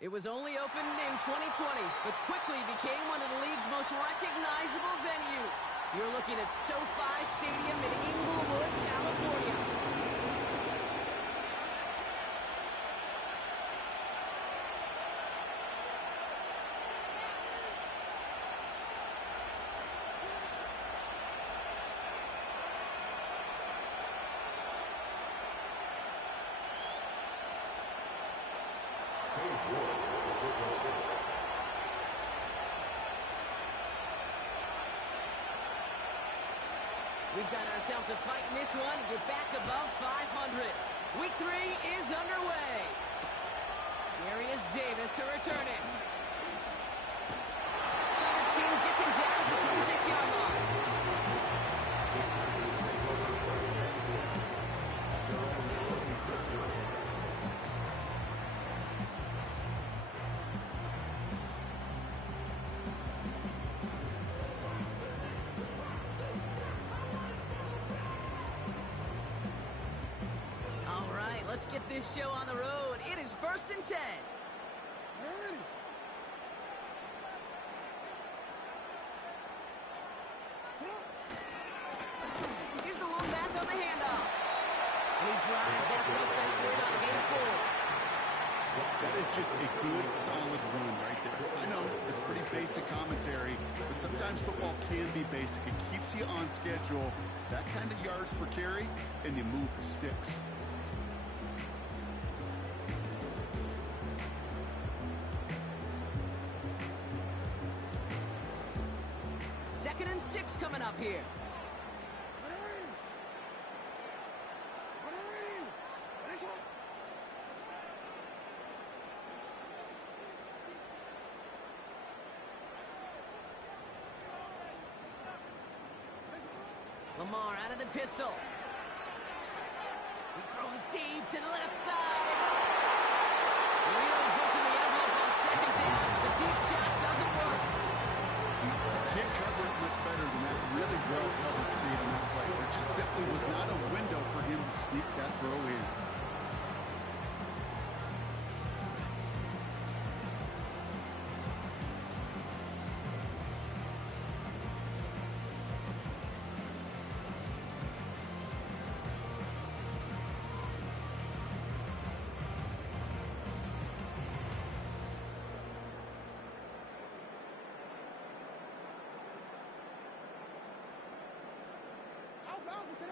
It was only opened in 2020, but quickly became one of the league's most recognizable venues. You're looking at SoFi Stadium in Inglewood, California. We've got ourselves a fight in this one to get back above 500. Week 3 is underway. Darius Davis to return it. Coverage team gets him down at the 26-yard line. Let's get this show on the road. It is 1st and 10. Here's the long back on the handoff. And he drives that fullback on a gain of 4. That is just a good, solid run right there. I know, it's pretty basic commentary, but sometimes football can be basic. It keeps you on schedule. That kind of yards per carry, and you move the sticks. Second and 6 coming up here. Lamar out of the pistol. He's throwing deep to the left side. Really pushing the envelope on 2nd down, but the deep shot doesn't work. Can't cover it much better than that. Really well covered Creed on that play. There just simply was not a window for him to sneak that throw in.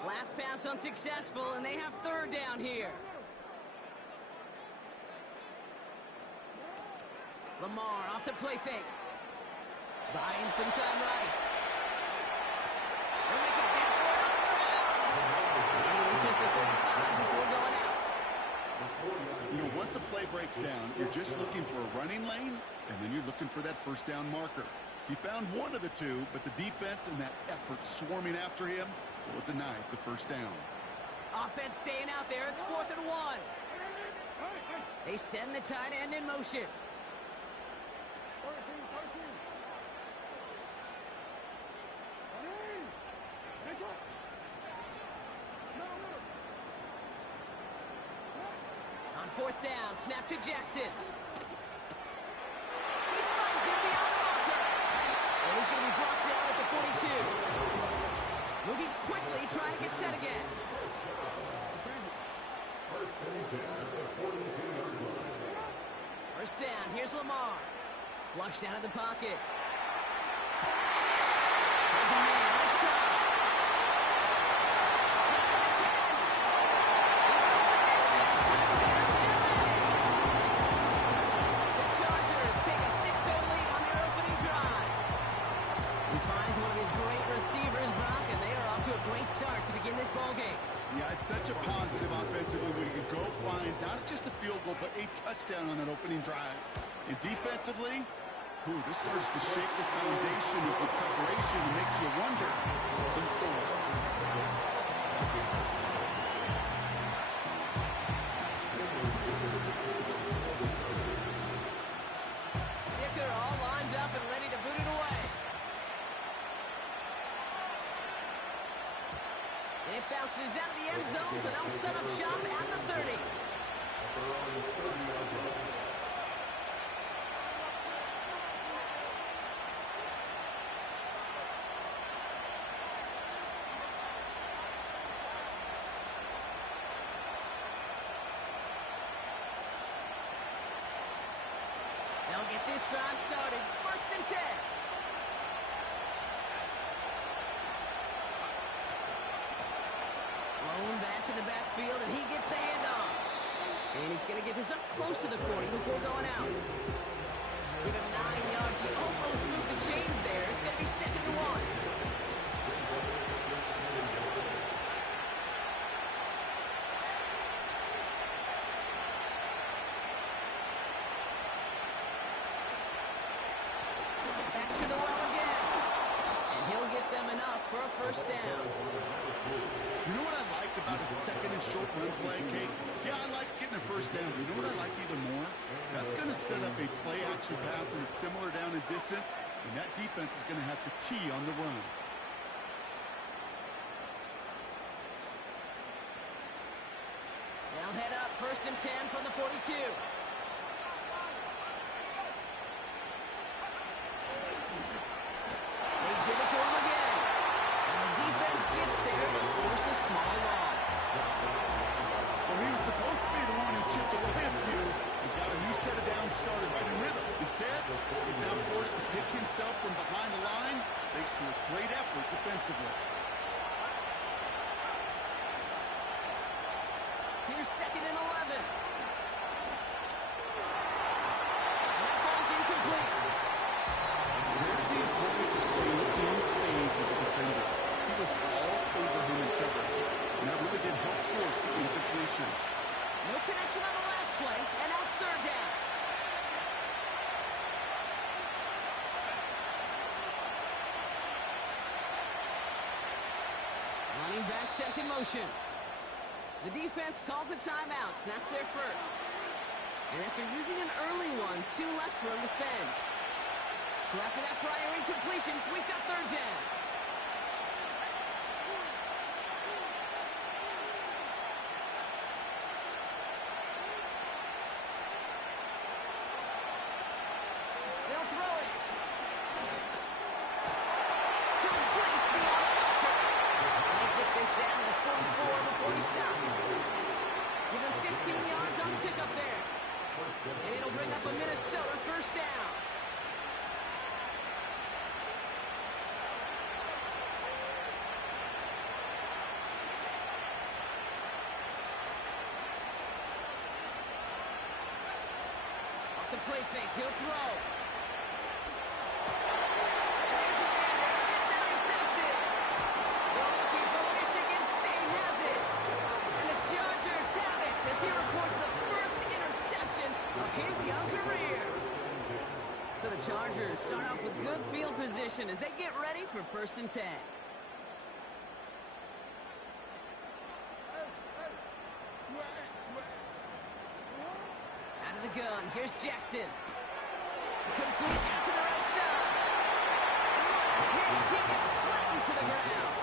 Last pass unsuccessful, and they have 3rd down here. Lamar off the play fake. Buying some time right. They'll make a big for it on the ground. And he reaches the 35 before going out. You know, once a play breaks down, you're just looking for a running lane, and then you're looking for that 1st down marker. He found one of the two, but the defense and that effort swarming after him, well, it denies the 1st down. Offense staying out there. It's 4th and 1. They send the tight end in motion. On 4th down, snap to Jackson. He finds him beyond the marker. And he's going to be brought down at the 42. Moving quickly, trying to get set again. First down, here's Lamar. Flushed out of the pocket. There's a man right side. Down to the 10. The Chargers take a 6-0 lead on their opening drive. He finds one of his great receivers, Brock, and they are off to a great start to begin this ballgame. Yeah, it's such a positive offensively when you can go find not just a field goal, but a touchdown on that opening drive. And defensively, this starts to shake the foundation of the preparation and makes you wonder what's in store. Dicker all lined up and ready to boot it away. It bounces out of the end zone, so they'll set up shop at the 30. drive started. 1st and 10. Blown back in the backfield, and he gets the handoff. And he's going to get this up close to the 40 before going out. Give him 9 yards. He almost moved the chains there. It's going to be 2nd and 1. Back to the well again. And he'll get them enough for a 1st down. You know what I like about a 2nd and short run play, Kate? Yeah, I like getting a 1st down, but you know what I like even more? That's going to set up a play-action pass in a similar down and distance, and that defense is going to have to key on the run. They'll head up 1st and 10 from the 42. They give it to him again. And the defense gets there to force a small loss. Well, he was supposed to be the one who chipped away a few. He got a new set of downs started right in rhythm. Instead, he's now forced to pick himself from behind the line thanks to a great effort defensively. Here's 2nd and 11. That ball's incomplete. There's the importance of staying in phase as a defender. He was all over him in coverage, and that really did help force the incompletion. No connection on the last play, and now it's 3rd down. Running back sets in motion. The defense calls a timeout. That's their 1st. And after using an early one, 2 left for him to spend. So after that prior incompletion, we've got 3rd down. They'll throw it. Complete beyond the marker. And they get this down to the 44 before he stops. Give him 15 yards on the pickup there. And it'll bring up a Minnesota 1st down. Off the play fake, he'll throw. And there's a man there. It's intercepted. Goalkeeper Michigan State has it. And the Chargers have it as he records the first interception of his young career. So the Chargers start off with good field position as they get ready for 1st and 10. Out of the gun, here's Jackson. Complete out to the right side. What a hit! He gets flattened to the ground.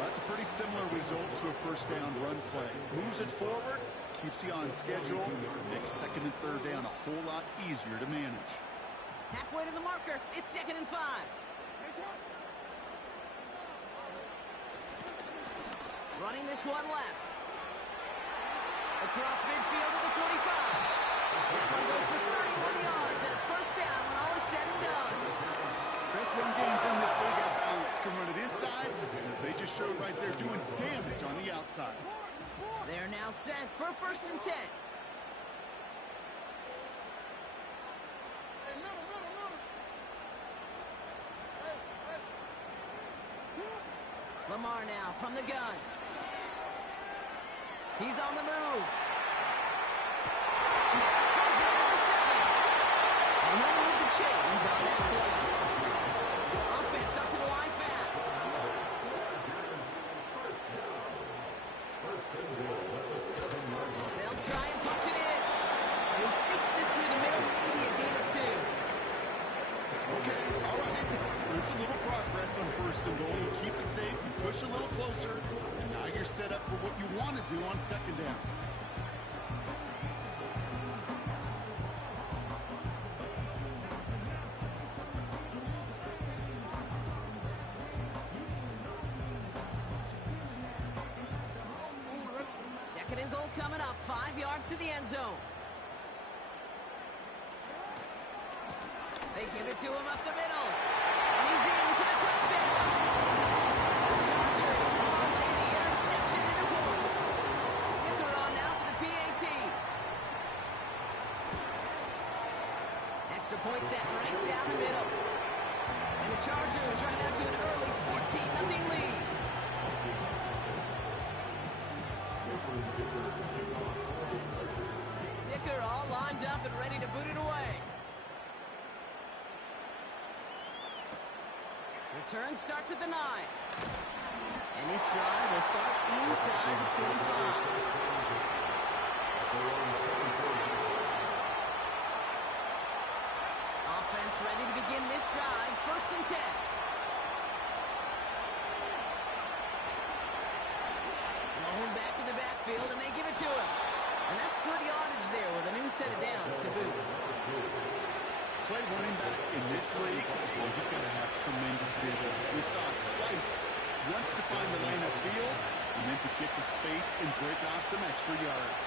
That's a pretty similar result to a 1st down run play. Moves it forward, keeps you on schedule, makes 2nd and 3rd down a whole lot easier to manage. Halfway to the marker, it's 2nd and 5. Running this one left. Across midfield to the 45. That one goes for 31 yards and a 1st down when all is said and done. Best run games in this league at balance can run it inside, as they just showed right there, doing damage on the outside. They're now set for 1st and 10. Lamar now from the gun. He's on the move. Goes around the 7. And he'll move the chains on that play. Offense up to the line fast. They'll try and punch it in. And he sneaks this through the middle, maybe a gain or 2. Okay, all right. There's a little progress on 1st and goal. You keep it safe, you push a little closer, and now you're set up for what you want to do on 2nd down. Second and goal coming up, 5 yards to the end zone. They give it to him up the middle. And he's in for the touchdown. The Chargers parlay the interception into points. Dicker on now for the PAT. Extra point set right down the middle. And the Chargers right now to an early 14-0 lead. Dicker all lined up and ready to boot it away. Return starts at the 9. And this drive will start inside the 25. Offense ready to begin this drive. 1st and 10. Malone back in the backfield, and they give it to him. And that's good yardage there with a new set of downs to boot. To play running back in this league, well, you've got to have tremendous vision. We saw it twice. Once to find the lane upfield, and then to get to space and break off some extra yards.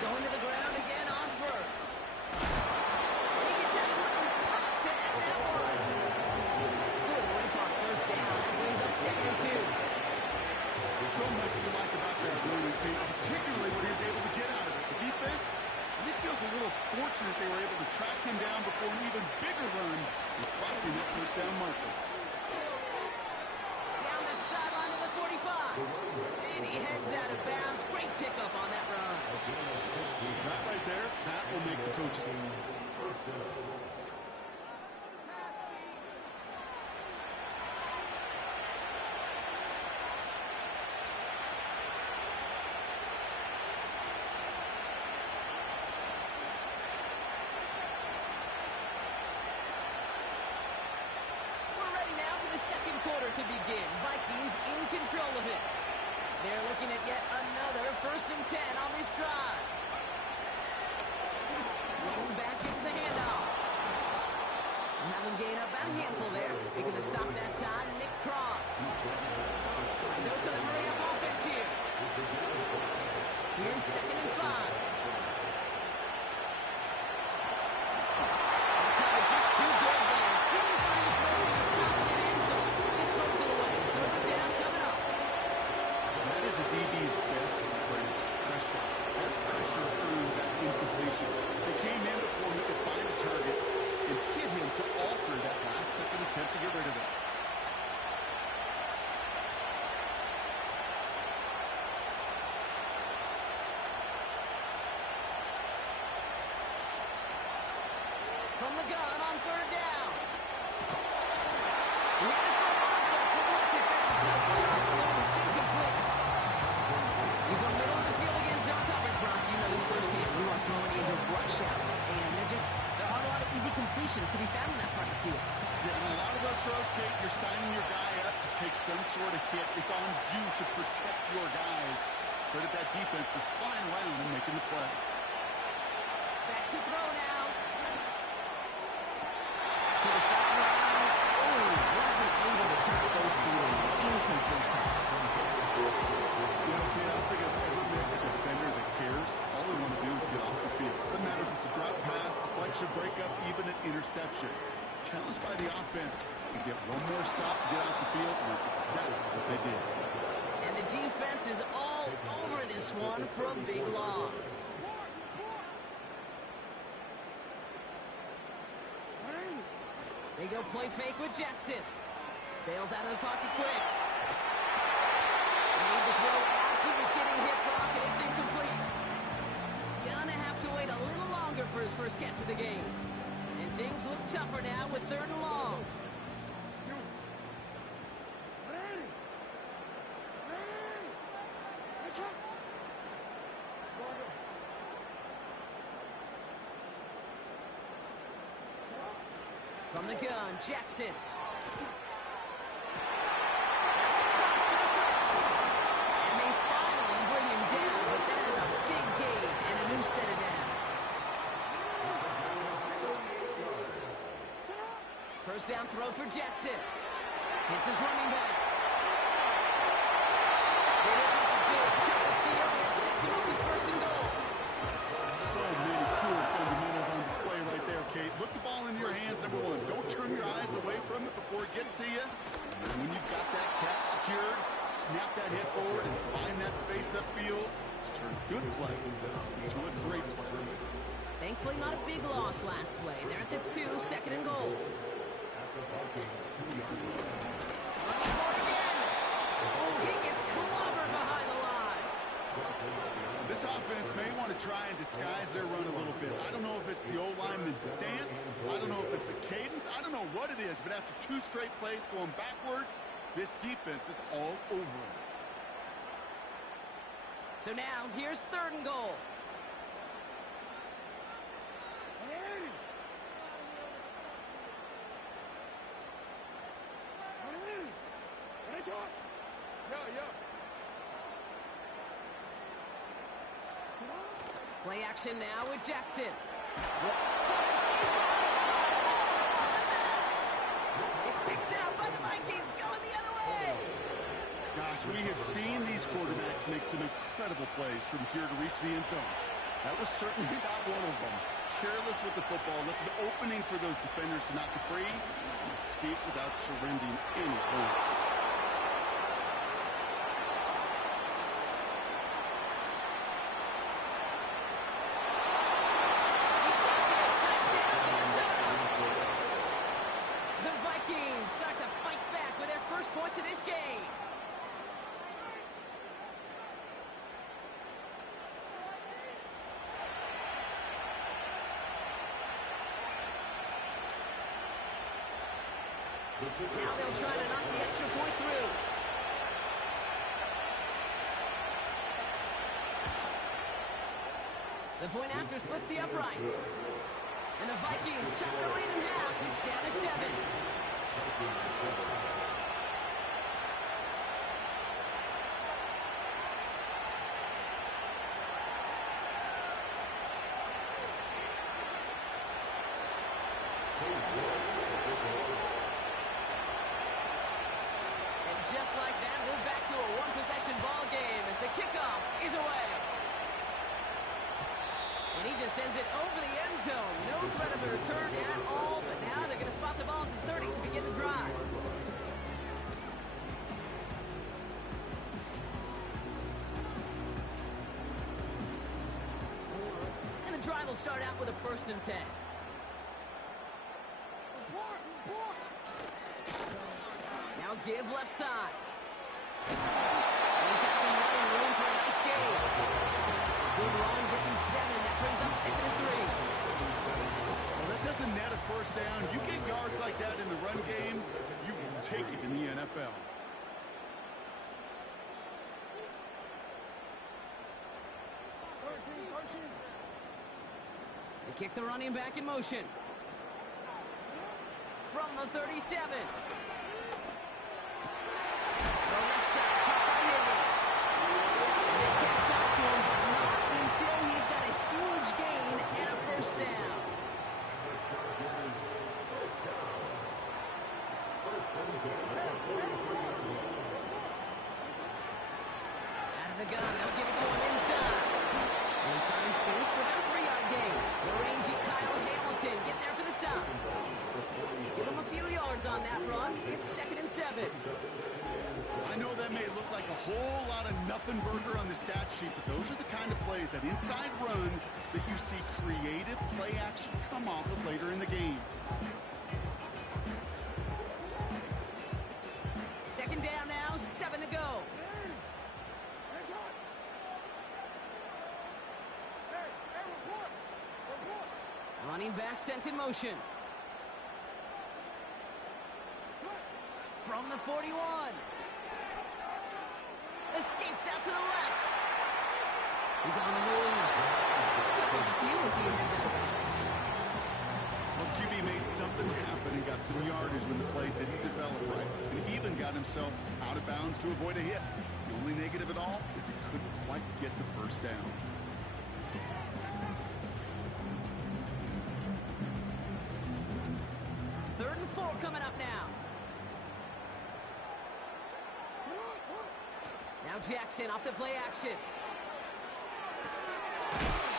Going to the ground again on 1st. He gets after it and popped to end that one. Good rip on 1st down. That brings up 2nd and 2. There's so much to like about that ability, particularly when he's able to get out of it. The defense, I think, feels a little fortunate they were able to track him down before an even bigger run and crossing that 1st down marker. Down the sideline to the 45. And he heads out of bounds. Great pickup on that run. That right there, that will make the coaches. We're ready now for the 2nd quarter to begin. Vikings in control of it. They're looking at yet another 1st and 10 on this drive. Going back gets the handoff. Have him gain up about a handful there. Making the stop that time, Nick Cross. Dose of the hurry-up offense here. Here's 2nd and 5. The cover just too good there. Didn't find the throw he was confident in, so just throws it away. 3rd down coming up. That is a DB's best friend, pressure. That pressure earned that incompletion. They came in before he could find a target and hit him to alter that last-second attempt to get rid of it. From the gun on 3rd down. Looking for Arthur. Good defensive play. Charlie loose. Incomplete. You go middle of the field against zone coverage, Brock. You know this firsthand. We are throwing into rush out. And there aren't a lot of easy completions to be found in that part of the field. Yeah, and a lot of those throws, Kate, you're signing your guy up to take some sort of hit. It's on you to protect your guys. But at that defense, they're flying around and making the play. Back to throw now. To the sideline. Oh, wasn't able to tap those feet. Incomplete pass. You know, Kate, I don't think I've ever met a defender that cares. All they want to do is get off the field. Doesn't matter if it's a drop pass, deflection, breakup, even an interception. Challenged by the offense to get one more stop to get off the field, and that's exactly what they did. And the defense is all over this one for a big loss. They go play fake with Jackson. Bails out of the pocket quick. Made the throw as he was getting hit, Brock, and it's incomplete. Gonna have to wait a little longer for his first catch of the game. And things look tougher now with 3rd and long. From the gun, Jackson. That's caught for the first. And they finally bring him down, but that is a big gain and a new set of downs. 1st down throw for Jackson. Hits his running back. They look like a big chunk of field, and it sets him up with 1st and goal. So many cool fundamentals on display right there, Kate. Look the ball in your hands, number one. Don't turn your eyes away from it before it gets to you. And when you've got that catch secured, snap that head forward and find that space upfield to turn good play to a great play. Thankfully, not a big loss last play. They're at the 2, 2nd and goal. Running for it again. Oh, he gets clobbered behind the line. This offense may want to try and disguise their run a little bit. I don't know if it's the old lineman's stance. I don't know if it's a cadence. I don't know what it is, but after 2 straight plays going backwards, this defense is all over it. So now, here's 3rd and goal. Play action now with Jackson. It's picked out by the Vikings, going the other way. Gosh, we have seen these quarterbacks make some incredible plays from here to reach the end zone. That was certainly not one of them. Careless with the football, left an opening for those defenders to knock it free and escape without surrendering any points. Points of this game. Now they'll try to knock the extra point through. The point after splits the uprights. And the Vikings chop the lead in half. It's down to 7. Just like that, we're back to a one-possession ball game as the kickoff is away. And he just sends it over the end zone. No threat of a return at all, but now they're going to spot the ball at the 30 to begin the drive. And the drive will start out with a 1st and 10. Now give left side. And he's got some running room for a nice gain. Good run, gets him 7. That brings up 2nd and 3. Well, that doesn't net a 1st down. You get yards like that in the run game, you will take it in the NFL. They kick the running back in motion. From the 37. Until he's got a huge gain and a 1st down. Out of the gun, they'll give it to him inside. And he finds space for a 3-yard gain. The rangy Kyle Hamilton getting there for the stop. Give him a few yards on that run. It's 2nd and 7. I know that may look like a whole lot of nothing burger on the stat sheet, but those are the kind of plays, that inside run, that you see creative play action come off of later in the game. 2nd down now, 7 to go. Running back sent in motion. From the 41. Escapes out to the left. He's on the move. Feels he heads out. Well, QB made something happen and got some yardage when the play didn't develop right. And even got himself out of bounds to avoid a hit. The only negative at all is he couldn't quite get the 1st down. Third and 4 coming up now. Now Jackson off the play action.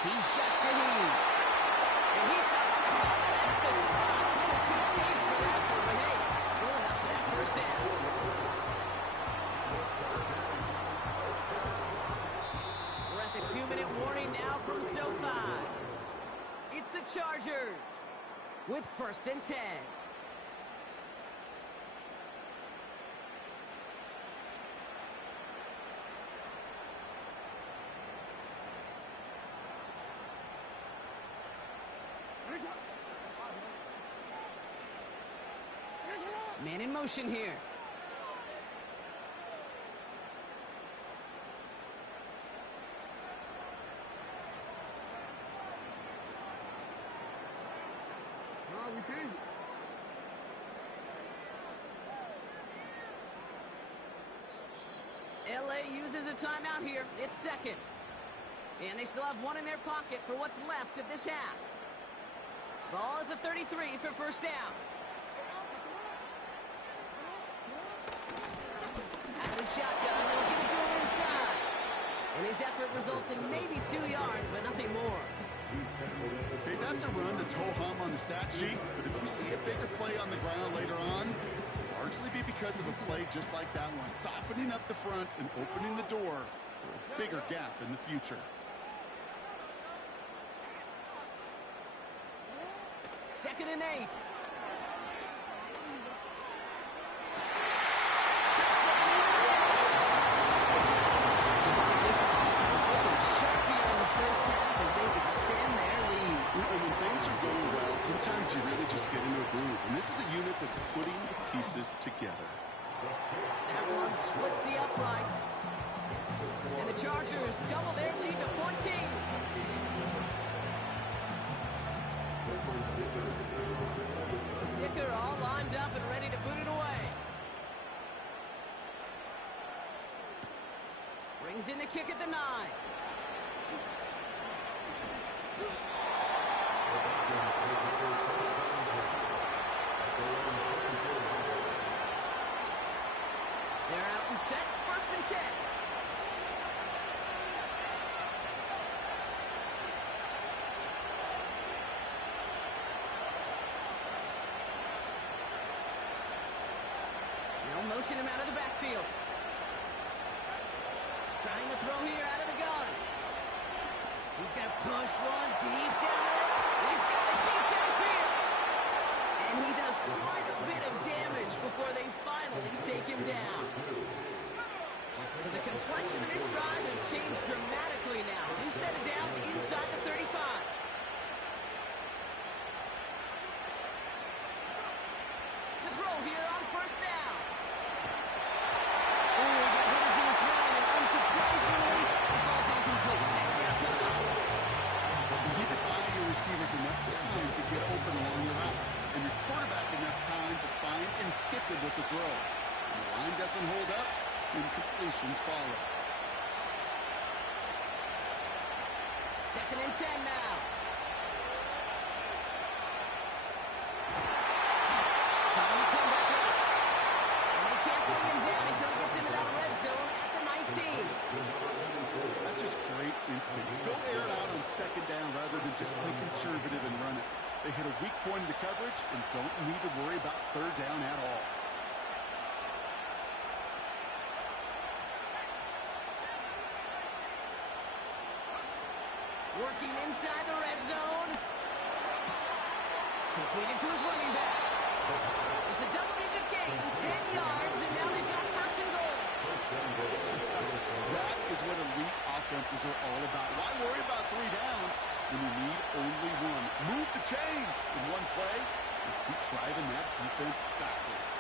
He's got you here. Chargers with 1st and 10. Man in motion here. LA uses a timeout here. It's 2nd. And they still have one in their pocket for what's left of this half. Ball at the 33 for 1st down. Out of the shotgun, they'll give it to him inside. And his effort results in maybe 2 yards, but nothing more. Okay, that's a run that's ho-hum on the stat sheet, but if you see a bigger play on the ground later on, it'll largely be because of a play just like that one, softening up the front and opening the door for a bigger gap in the future. 2nd and 8. Sometimes you really just get into a groove, and this is a unit that's putting the pieces together. That one splits the uprights. And the Chargers double their lead to 14. Dicker all lined up and ready to boot it away. Brings in the kick at the 9. They're out and set, 1st and 10. They'll motion him out of the backfield. Trying to throw here out of the gun. He's going to push one deep down the road. He's got it deep downfield. And he does quite a bit of damage before they finally take him down. So the complexion of this drive has changed dramatically now. New set of downs inside the 35. To throw here on 1st down. Oh, he got hit as he was running, and unsurprisingly, he falls incomplete. 2nd down coming up. You need to buy your receivers enough time to get open along the route, and your quarterback enough time to find and hit them with the throw. When the line doesn't hold up, incompletions follow. 2nd and 10 now. Trying to come back out. And they can't bring him down until he gets into that red zone at the 19. That's just great instincts. Go air it out on 2nd down rather than just play conservative and run it. They hit a weak point in the coverage and don't need to worry about 3rd down at all. Working inside the red zone. Completed to his running back. It's a double-digit gain, 10 yards, and now they've got 1st and goal. That is what elite offenses are all about. Why worry about 3 downs when you need only 1? Move the chains in one play and keep driving that defense backwards.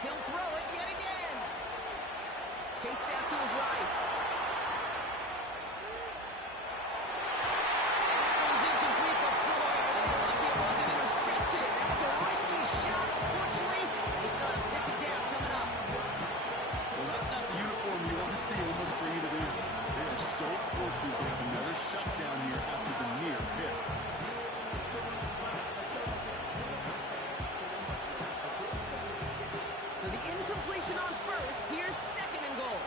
He'll throw it yet again. Chased out to his right. And that one's incomplete, but boy, are they lucky it wasn't intercepted. That was a risky shot. Fortunately, they still have 2nd down coming up. Well, that's not the uniform you want to see almost bringing it in. They are so fortunate to have another shutdown here after the near hit. So the incompletion on 1st. Here's 2nd and goal.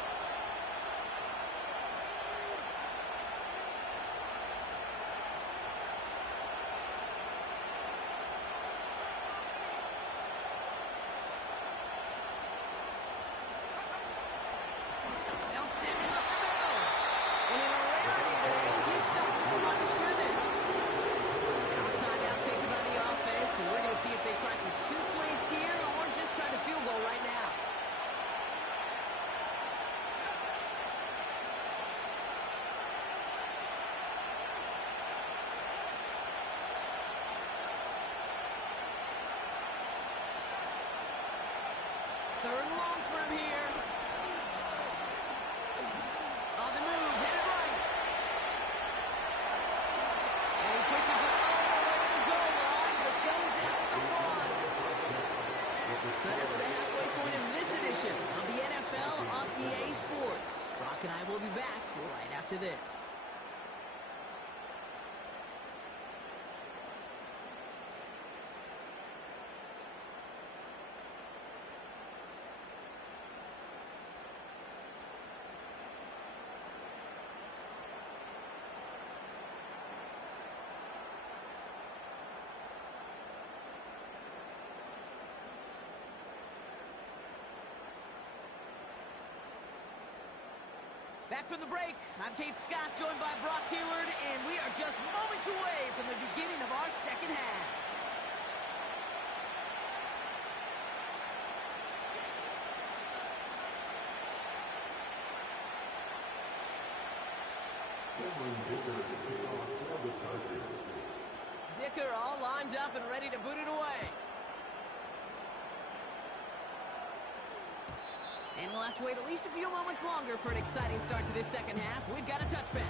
Third and long for him here. On the move, hit it right. And he pushes it all the way to the goal line, but goes out at the one. So that's the halfway point of this edition of the NFL on EA Sports. Brock and I will be back right after this. Back from the break, I'm Kate Scott, joined by Brock Heward, and we are just moments away from the beginning of our second half. Dicker all lined up and ready to boot it away. And we'll have to wait at least a few moments longer for an exciting start to this second half. We've got a touchback.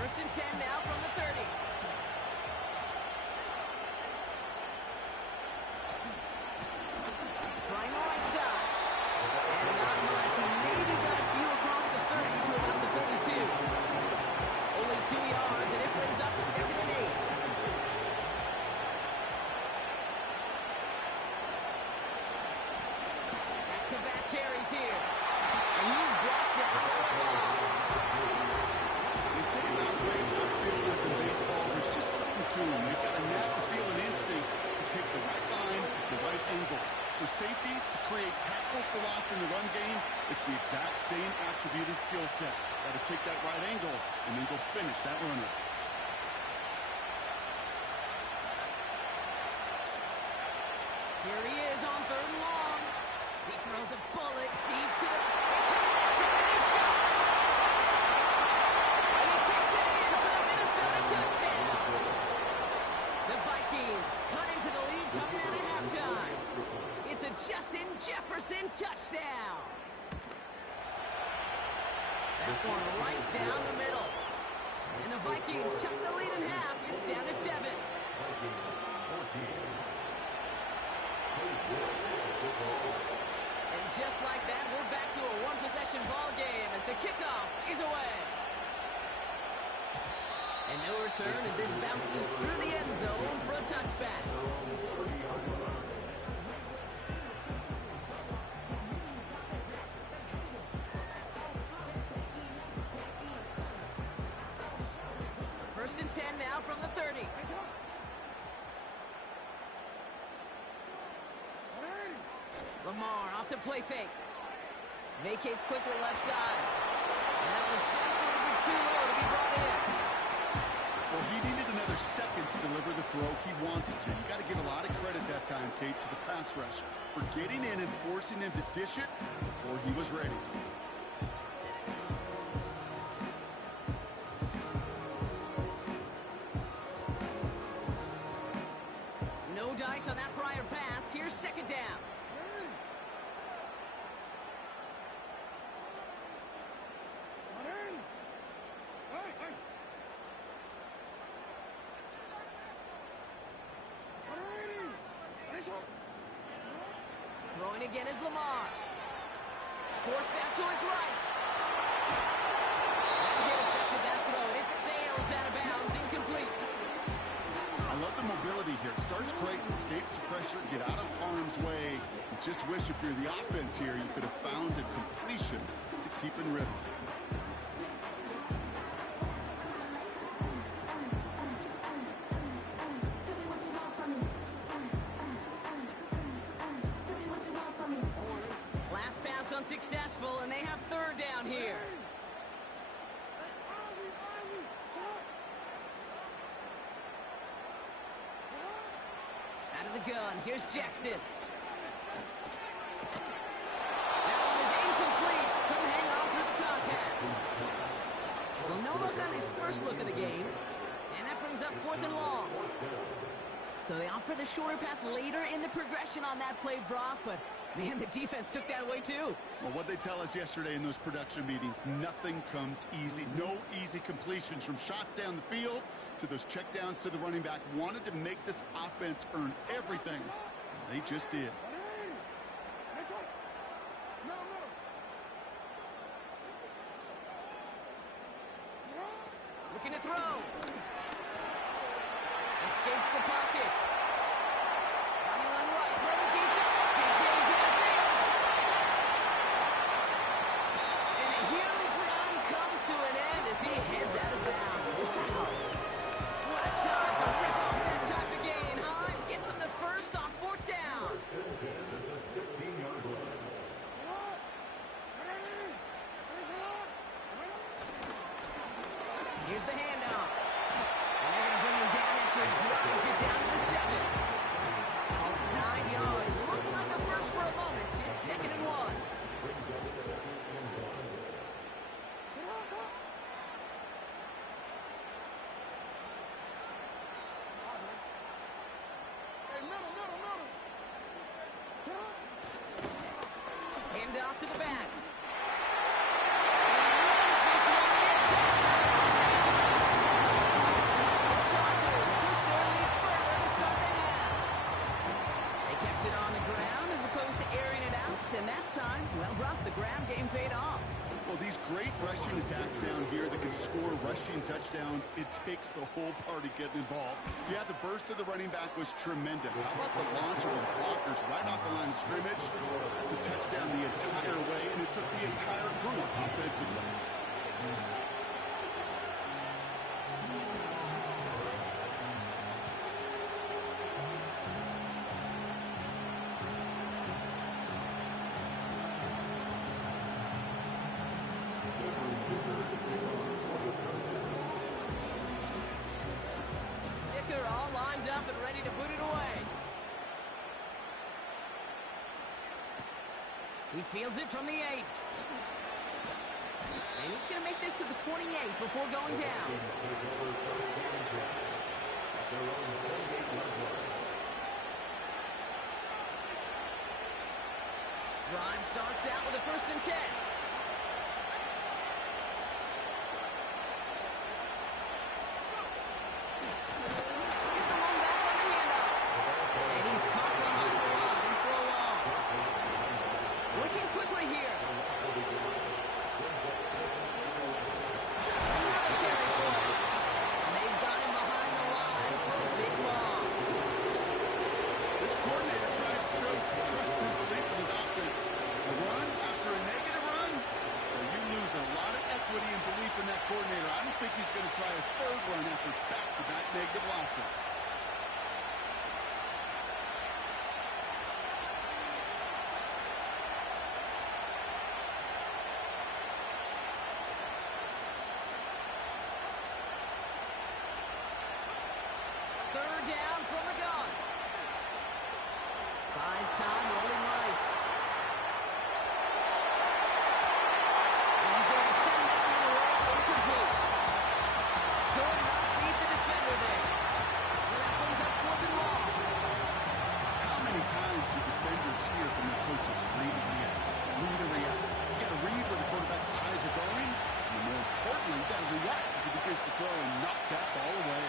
First and 10 now from the 30. Trying the right side. And not much. He maybe got a few across the 30 to about the 32. Only 2 yards, and it brings up second and 8. Back-to-back carries here. And he's brought down. They say about great outfielders in baseball, there's just something to them. They've got a knack to feel an instinct to take the right line at the right angle. For safeties to create tackles for loss in the run game, it's the exact same attributed skill set. Got to take that right angle and then go finish that runner. Here he is on third and long. He throws a bullet deep to the... It connected and he shot! And he takes it in for the Minnesota touchdown. The Vikings cut into the lead coming out of halftime. It's a Justin Jefferson touchdown. That one right down the middle. And the Vikings chuck the lead in half. It's down to 7. And just like that, we're back to a one-possession ball game as the kickoff is away. And no return as this bounces through the end zone for a touchback. First and 10 now from the 30. Lamar off to play fake. Vacates quickly left side. And that was just a little bit too low to be brought in. Well, he needed another second to deliver the throw he wanted to. You got to give a lot of credit that time, Kate, to the pass rush for getting in and forcing him to dish it before he was ready. No dice on that prior pass. Here's second down. Throwing again is Lamar. Forced out to his right. That hit affected that throw, and it sails out of bounds, incomplete. I love the mobility here. Starts great, escapes the pressure, get out of harm's way. You just wish if you're the offense here, you could have found a completion to keep in rhythm. Last pass unsuccessful, and they have third down here. Out of the gun, here's Jackson. That one is incomplete. Couldn't hang on through the contact. first look of the game. And that brings up 4th and long. So they opt for the shorter pass later in the progression on that play, Brock, but man, the defense took that away too. Well, what they tell us yesterday in those production meetings, nothing comes easy. No easy completions from shots down the field to those checkdowns to the running back. Wanted to make this offense earn everything. They just did. Looking to throw. Escapes the pocket. Running on right, throwing deep down. Big gain downfield. And a huge run comes to an end as he heads out of bounds. Wow. What a time to rip off that type of gain, huh? And gets him the first on 4th down. Here's the handoff. And they're going to bring him down after he drives it down to the 7. Calls it 9 yards. Looks like a first for a moment. It's 2nd and 1. Handoff to the back. And that time, well, Brock, the grab game paid off. Well, these great rushing attacks down here that can score rushing touchdowns, it takes the whole party getting involved. Yeah, the burst of the running back was tremendous. How about the launch of his blockers right off the line of scrimmage? That's a touchdown the entire way, and it took the entire group offensively. All lined up and ready to boot it away. He fields it from the 8. And he's going to make this to the 28 before going down. Drive starts out with a 1st and 10. Coordinator, I don't think he's going to try a 3rd run after back-to-back negative losses. Third down from the gun. Buys time, rolling right. He's there to send that one away, incomplete. Could not beat the defender there. So that brings up 4th and long. How many times do defenders hear from their coaches, read and react, read and react? You got to read where the quarterback's eyes are going, and more importantly, you got to react as he begins to throw and knock that ball away.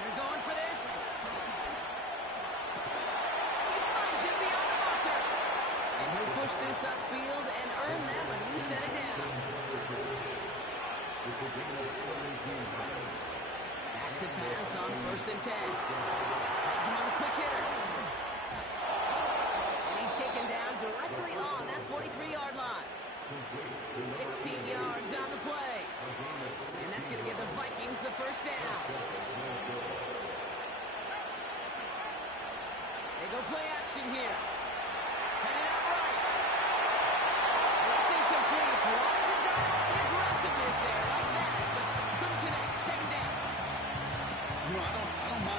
They're going for this. He finds him beyond the marker. And he'll push this upfield and earn them a new set of downs. Back to pass on 1st and 10. Has him on the quick hitter. And he's taken down directly on that 43-yard line. 16 yards on the play. And that's going to give the Vikings the first down. They go play action here. Headed out right. That's incomplete. Wanted to dive on the aggressiveness there like that.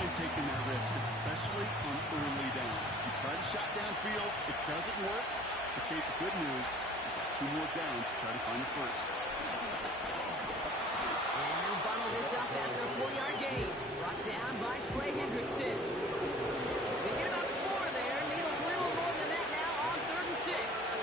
mind taking that risk, especially on early downs. You try to shot downfield, it doesn't work. Okay, the good news, you've got 2 more downs to try to find the first. And they'll bundle this up after a 4-yard gain. Brought down by Trey Hendrickson. They get about 4 there. Need a little more than that now on 3rd and 6.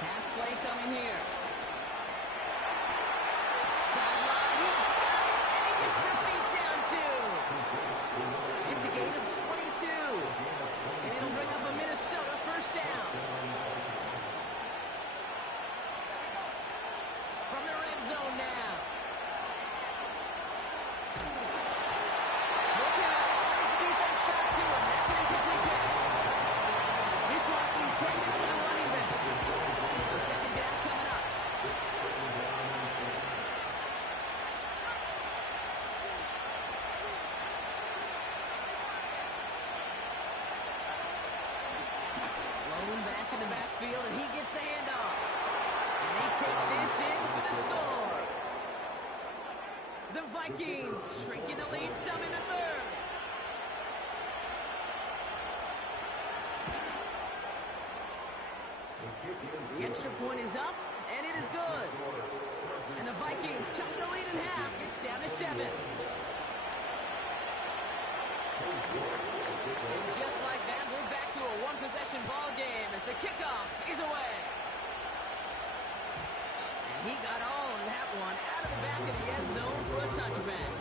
Pass play coming here. Sideline, he's got it, and he gets the feet down too. It's a gain of 22, and it'll bring up a Minnesota first down. From the red zone now. Look out, eyes the defense back to him. That's an incomplete pass. This one intended for the running back. So second down coming up. Blown back in the backfield, and he gets the handoff. And they take this in for the score. The Vikings shrinking the lead some in the 3rd. The extra point is up, and it is good. And the Vikings chop the lead in half. It's down to 7. And just like that, we're back to a one-possession ball game as the kickoff is away. And he got all of that one out of the back of the end zone for a touchback.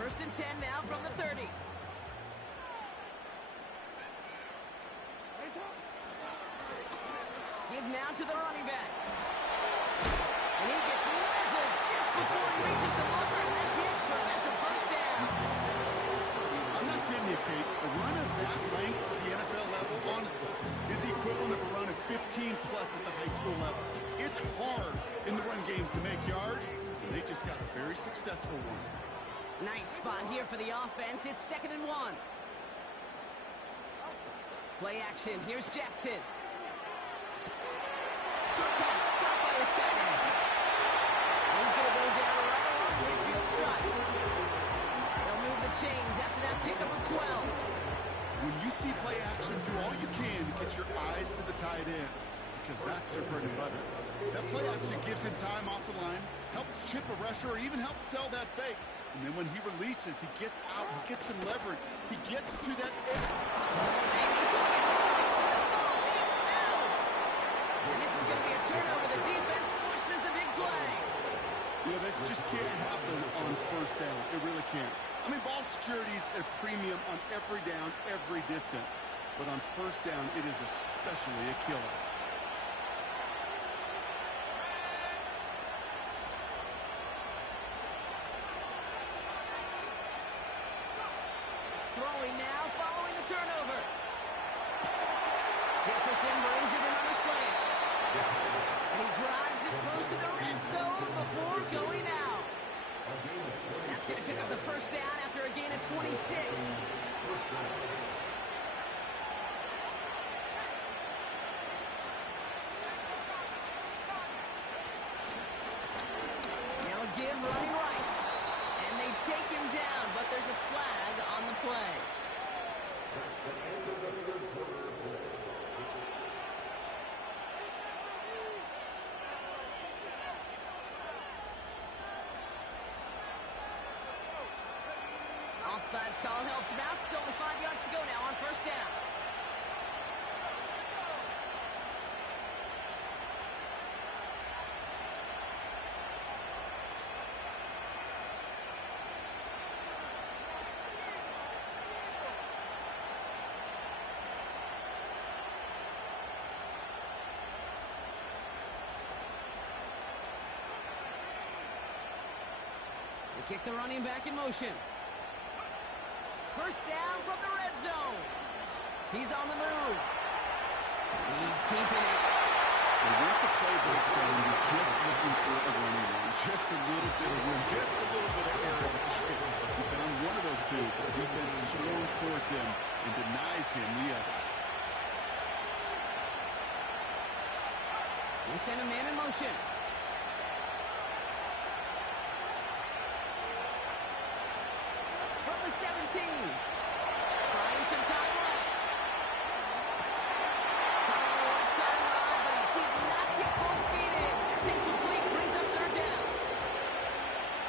1st and 10 now from the 30. Give now to the running back. And he gets leveled just before he reaches the marker, and that hit prevents a first down. I'm not kidding you, Kate. A run of that length at the NFL level, honestly, is the equivalent of a run of 15-plus at the high school level. It's hard in the run game to make yards, and they just got a very successful one. Nice spot here for the offense. It's 2nd and 1. Play action. Here's Jackson. Short pass, caught by his tight end. And he's going to go down right along Mayfield's stride. They'll move the chains after that pickup of 12. When you see play action, do all you can to get your eyes to the tight end, because that's their bread and butter. That play action gives him time off the line, helps chip a rusher, or even helps sell that fake. And then when he releases, he gets out, he gets some leverage, he gets to that edge. And this is going to be a turnover. The defense forces the big play. You know, this just can't happen on 1st down. It really can't. I mean, ball security is a premium on every down, every distance. But on 1st down, it is especially a killer. Throwing now, following the turnover. Jefferson brings it in on a slant. And he drives it close to the red zone before going out. That's going to pick up the first down after a gain of 26. Now a give running right. And they take him down, but there's a flag on the play. Offsides call helps him out. It's only 5 yards to go now on 1st down. They kick the running back in motion. 1st down from the red zone. He's on the move. He's keeping it. And once a play breaks down, you're just looking for a running one. Just a little bit of room, just a little bit of air in the pocket. He found one of those two, but the defense swarms towards him and denies him the other. They send a man in motion. From the 17. Buying some time left. Left sideline, but he did not get both feet in. That's incomplete. Brings up third down.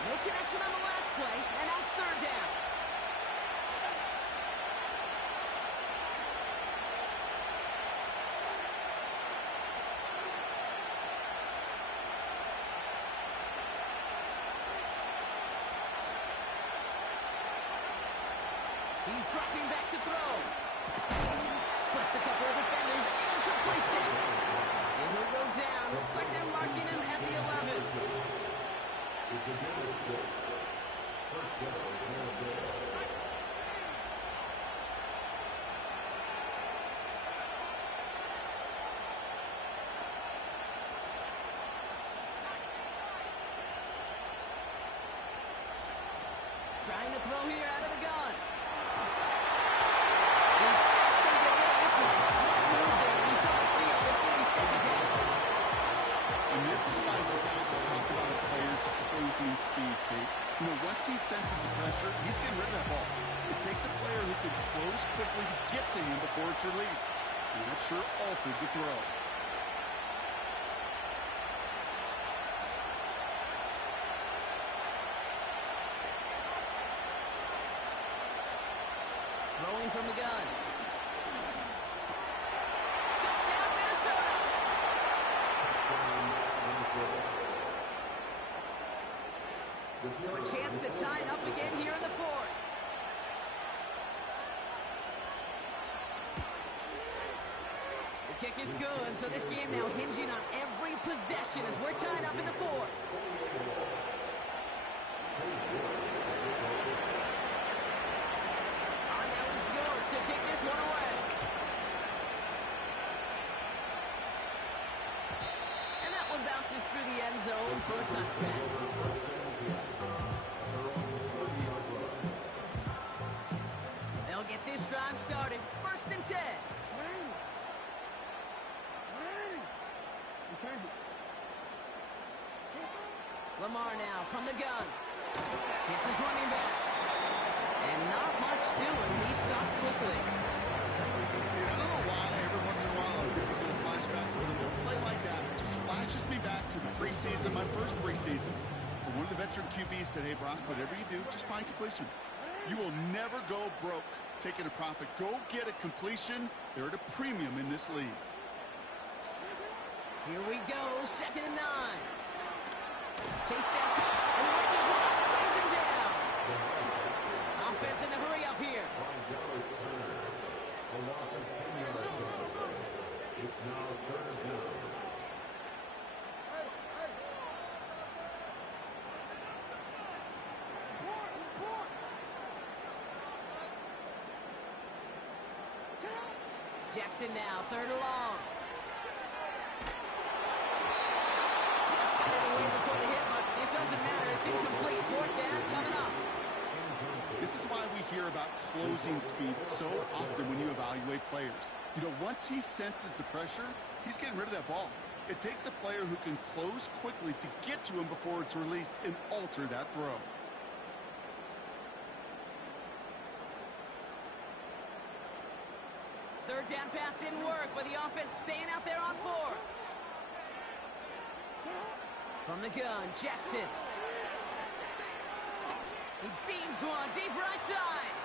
No connection on the last play, and now it's third down. He's dropping back to throw. Splits a couple of defenders and completes it. And he'll go down. Looks like they're marking him at the 11. Trying to throw here out of the gun. He's just going to get rid of this one. Smart move there. We saw it field. It's going to be second down. And this is why scouts talk about a player's closing speed, Kate. You know, once he senses the pressure, he's getting rid of that ball. It takes a player who can close quickly to get to him before it's released. And that sure altered the throw. Throwing from the gun. Touchdown, Minnesota. So a chance to tie it up again here in the fourth. The kick is good, so this game now hinging on every possession as we're tied up in the fourth. To kick this one away. And that one bounces through the end zone for a touchback. They'll get this drive started. 1st and 10. Lamar now from the gun. Hits his running back. And not much doing. He stopped quickly. I don't know why every once in a while I get these little flashbacks, but a little play like that just flashes me back to the preseason, my first preseason. When one of the veteran QBs said, hey, Brock, whatever you do, just find completions. You will never go broke taking a profit. Go get a completion. They're at a premium in this league. Here we go, 2nd and 9. Chase down top, and the Vikings rush brings him down. Offense in the hurry up here. Jackson now, 3rd and long. Just got it away before the hit, but it doesn't matter. It's incomplete. 4th down coming up. This is why we hear about closing speed so often when you evaluate players. You know, once he senses the pressure, he's getting rid of that ball. It takes a player who can close quickly to get to him before it's released and alter that throw. Third down pass didn't work, but the offense staying out there on 4th. From the gun, Jackson. He beams one deep right side.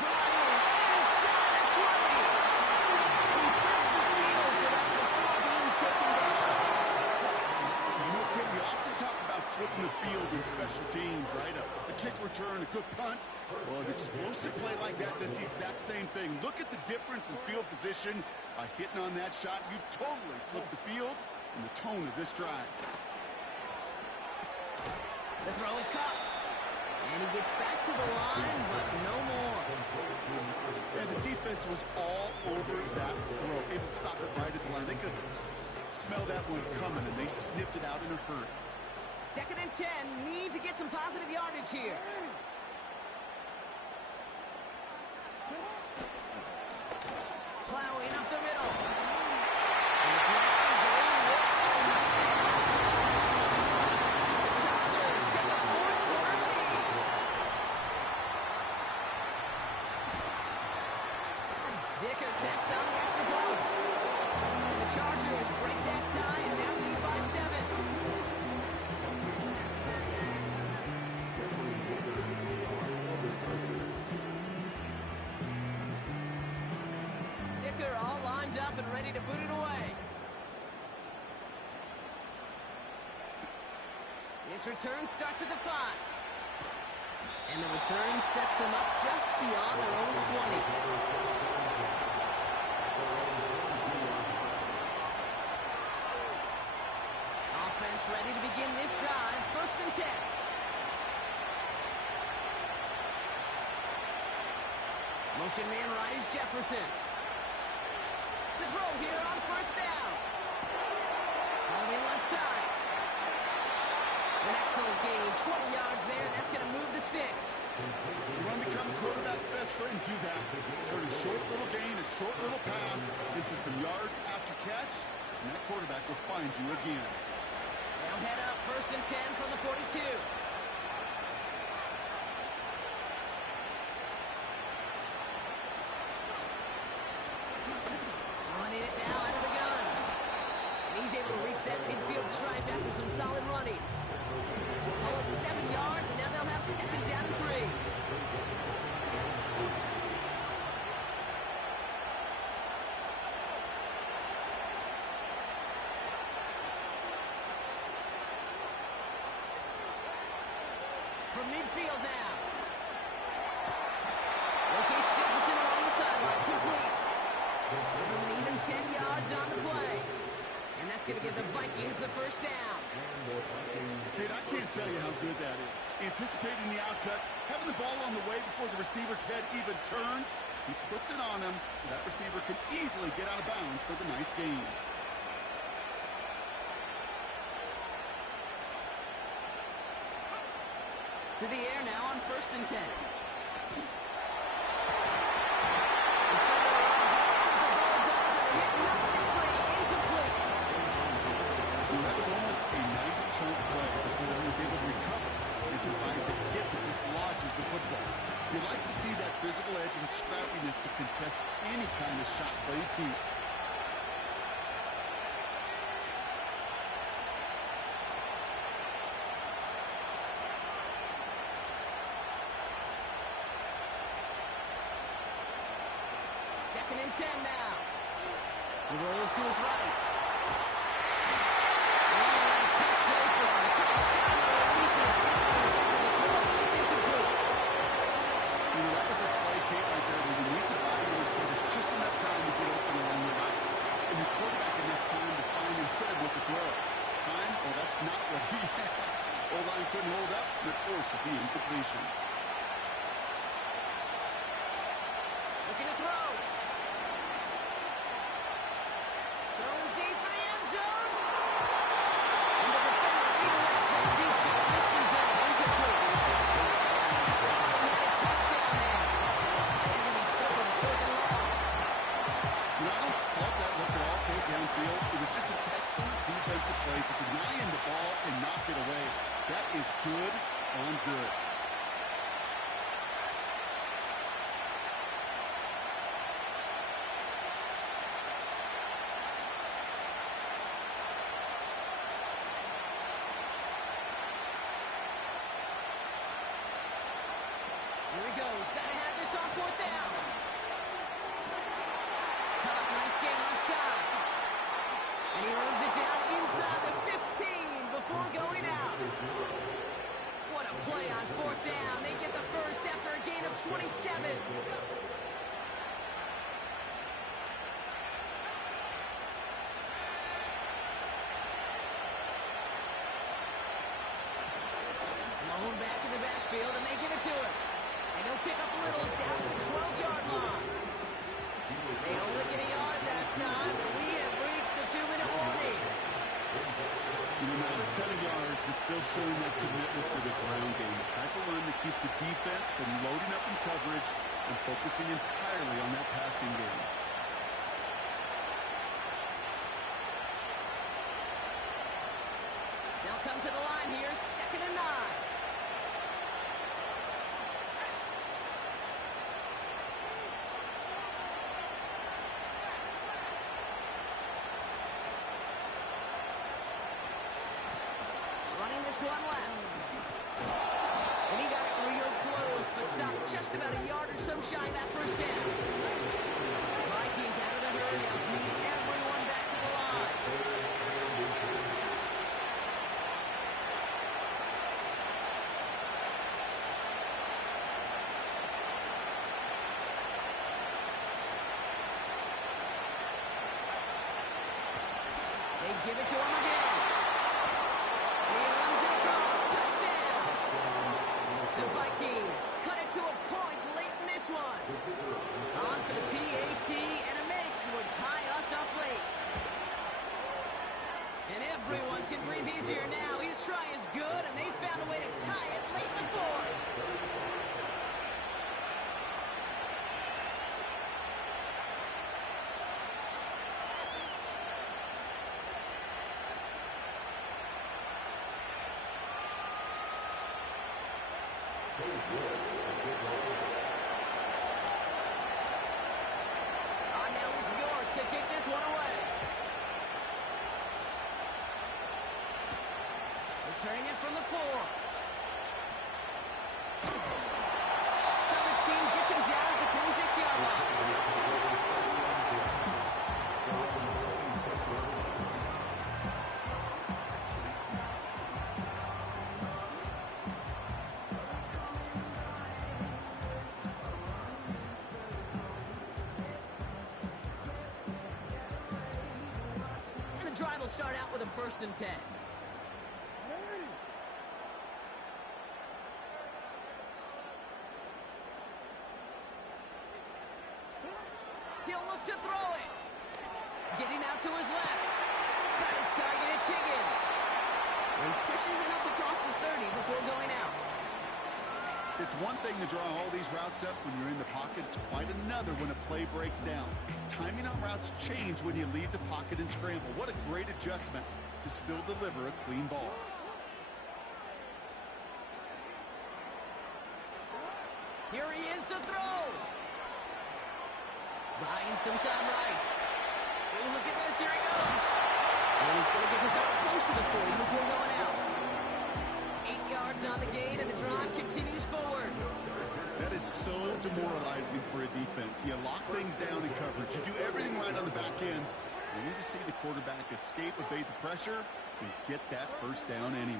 Brought in inside the 20. He flips the field before being taken down. You know, Kim, you often talk about flipping the field in special teams, right? A kick return, a good punt. Well, an explosive play like that does the exact same thing. Look at the difference in field position. By hitting on that shot, you've totally flipped the field and the tone of this drive. The throw is caught. And he gets back to the line, but no more. And the defense was all over that throw, able to stop it right at the line. They could smell that one coming, and they sniffed it out in a hurry. 2nd and 10. Need to get some positive yardage here. Plowing up the middle. And the ground game works for the touchdown. The Chargers take a 4-quarter lead. Dicker takes on the extra point. And the Chargers break that tie and now lead by 7. Dicker all lined up and ready to boot it away. This return starts at the 5. And the return sets them up just beyond their own 20. Offense ready to begin this drive. 1st and 10. Motion man right is Jefferson. To throw here on 1st down. On the left side. An excellent gain. 20 yards there. That's going to move the sticks. You want to become a quarterback's best friend, do that. Turn a short little gain, a short little pass into some yards after catch, and that quarterback will find you again. They'll head up 1st and 10 from the 42. Running it now out of the gun. And he's able to reach that midfield stripe after some solid running. Oh, it's 7 yards, and now they'll have 2nd down and 3. From midfield now. Locates Jefferson along the sideline. Complete. Give him an even 10 yards on the play. And that's going to give the Vikings the 1st down. Kid, I can't tell you how good that is. Anticipating the outcut, having the ball on the way before the receiver's head even turns. He puts it on him so that receiver can easily get out of bounds for the nice gain. To the air now on 1st and 10. That was almost a nice chunk play before he was able to recover and provide the hit that dislodges the football. You like to see that physical edge and scrappiness to contest any kind of shot plays deep. Second and 10 now. He rolls to his right. O-line couldn't hold up, and it forces the incompletion. Looking to throw. Throwing deep for the end zone. And the defender redirects that deep shot. Nicely done. Incomplete. He had a touchdown there. And they're going to be stuck with a 4th and long. You know, I don't love that look at all, Kate, downfield. It was just an excellent defensive play to deny him the ball and knock it away. That is good on good. Here he goes. Got to have this on 4th down. Caught. Nice game left side. And he runs it down inside the 15 before going out. What a play on 4th down. They get the first after a gain of 27. Blown back in the backfield, and they give it to him. And he'll pick up a little down at the 12-yard line. defense from loading up in coverage and focusing entirely on that passing game. They'll come to the line here, 2nd and 9. Running this one left. And he got it real close, but stopped just about a yard or so shy of that first down. Vikings out of the hurry up, lead everyone back to the line. They give it to him again. He runs it across. Touchdown. The Vikings cut it to a point late in this one. On for the PAT and a make would tie us up late. And everyone can breathe easier now. His try is good, and they found a way to tie it late in the fourth. Now is York to kick this one away. Returning it from the 4. Coverage team gets him down at the 26-yard line. The drive will start out with a 1st and 10. He'll look to throw it. Getting out to his left. Got his target, it's Higgins. And pushes it up across the 30 before going out. It's one thing to draw all these routes up when you're in the pocket. It's quite another when a play breaks down. Timing on routes change when you leave the pocket and scramble. What a great adjustment to still deliver a clean ball. Here he is to throw. Buying some time right. Oh, look at this, here he goes. And he's going to get himself close to the 40 before going out. 8 yards on the gain, and the drive continues forward. That is so demoralizing for a defense. You lock things down in coverage. You do everything right on the back end. You need to see the quarterback escape, evade the pressure, and get that first down anyway.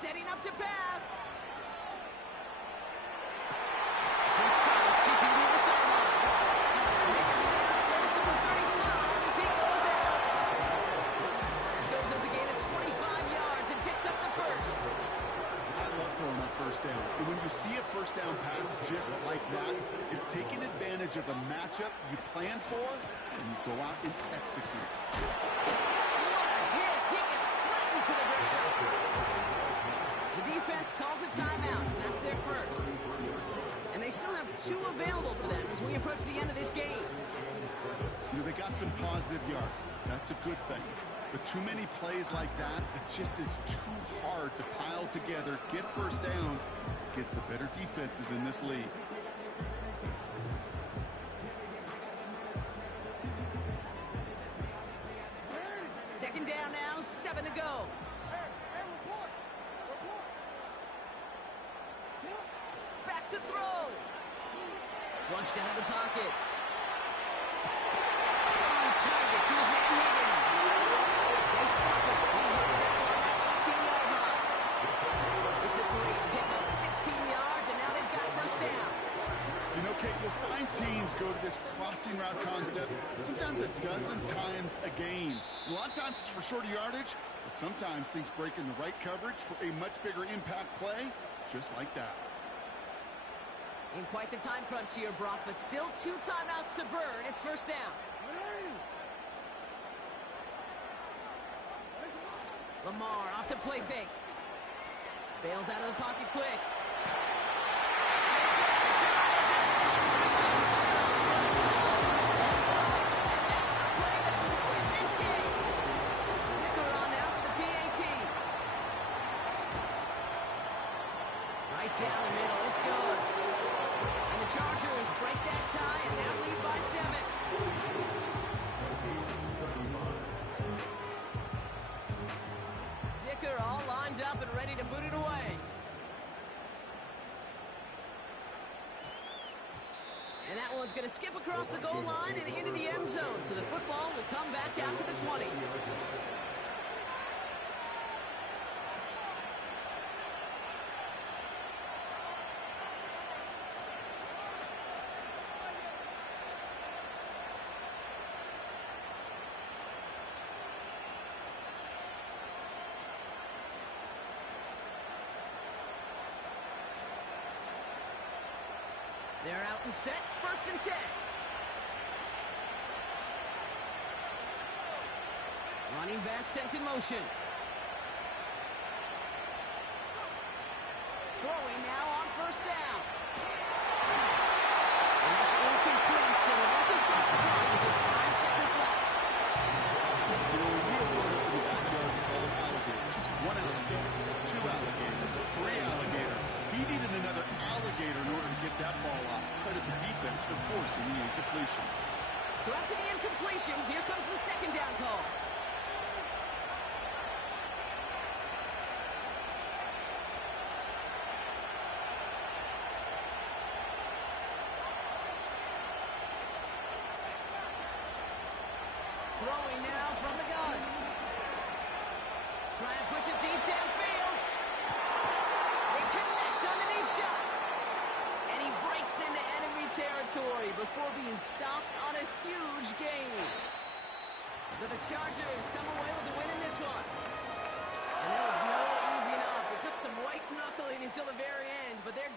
Setting up to pass. This one's caught. Seeking near the sideline. They can be down close to the 35 as he goes out. That goes as a gain of 25 yards and picks up the first. I love throwing on 1st down. And when you see a 1st down pass just like that, it's taking advantage of a matchup you plan for, and you go out and execute. What a hit. He gets flattened to the ground. The defense calls a timeout, so that's their first. And they still have 2 available for them as we approach the end of this game. You know, they got some positive yards. That's a good thing. But too many plays like that, it just is too hard to pile together, get 1st downs against the better defenses in this league. Second down now, 7 to go. Back to throw. Flushed out of the pocket. On target to his man Higgins. They stop it. He's over there on that 18-yard line. It's a great pickup, 16 yards, and now they've got 1st down. You know, Kate, you'll find teams go to this crossing route concept sometimes a dozen times a game. A lot of times it's for shorter yardage, but sometimes things break in the right coverage for a much bigger impact play, just like that. In quite the time crunch here, Brock, but still 2 timeouts to burn. It's 1st down. Lamar off the play fake. Bails out of the pocket quick. Right down the middle, it's good. And the Chargers break that tie and now lead by 7. Dicker all lined up and ready to boot it away. And that one's going to skip across the goal line and into the end zone. So the football will come back out to the 20. They're out and set, 1st and 10. Running back sets in motion. Throwing now on 1st down. And that's incomplete, so the also starts the clock with just 5 seconds left. You know, we were brought up in the backyard with all alligators. 1 alligator, 2 alligator, 3 alligator. He needed another alligator in order to get that ball off. Credit the defense for forcing the incompletion. So after the incompletion, here comes the 2nd down call. Throwing now from the gun. Trying to push it deep downfield. They connect on the deep shot. And he breaks into enemy territory before being stopped on a huge gain. So the Chargers come away with the win in this one. And there was no easing up. It took some white knuckling until the very end, but they're